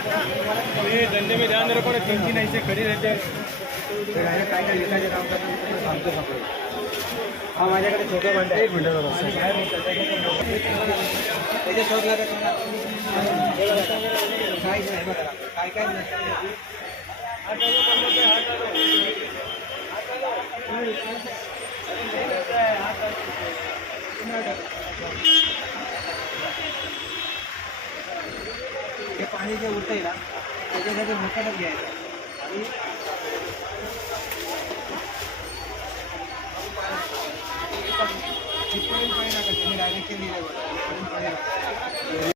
धंधे में ध्यान रखो ना, चिंकी नहीं से खड़ी रहते हा माझ्याकडे छोटे भांडे एक मिनिट त्याचे शोध लागत काय काय हे पाणी जे उरतंय ना त्याच्यासाठी मोठ्यानं घ्यायचं आणि पाणी टाकायचं. डायरेक्ट केली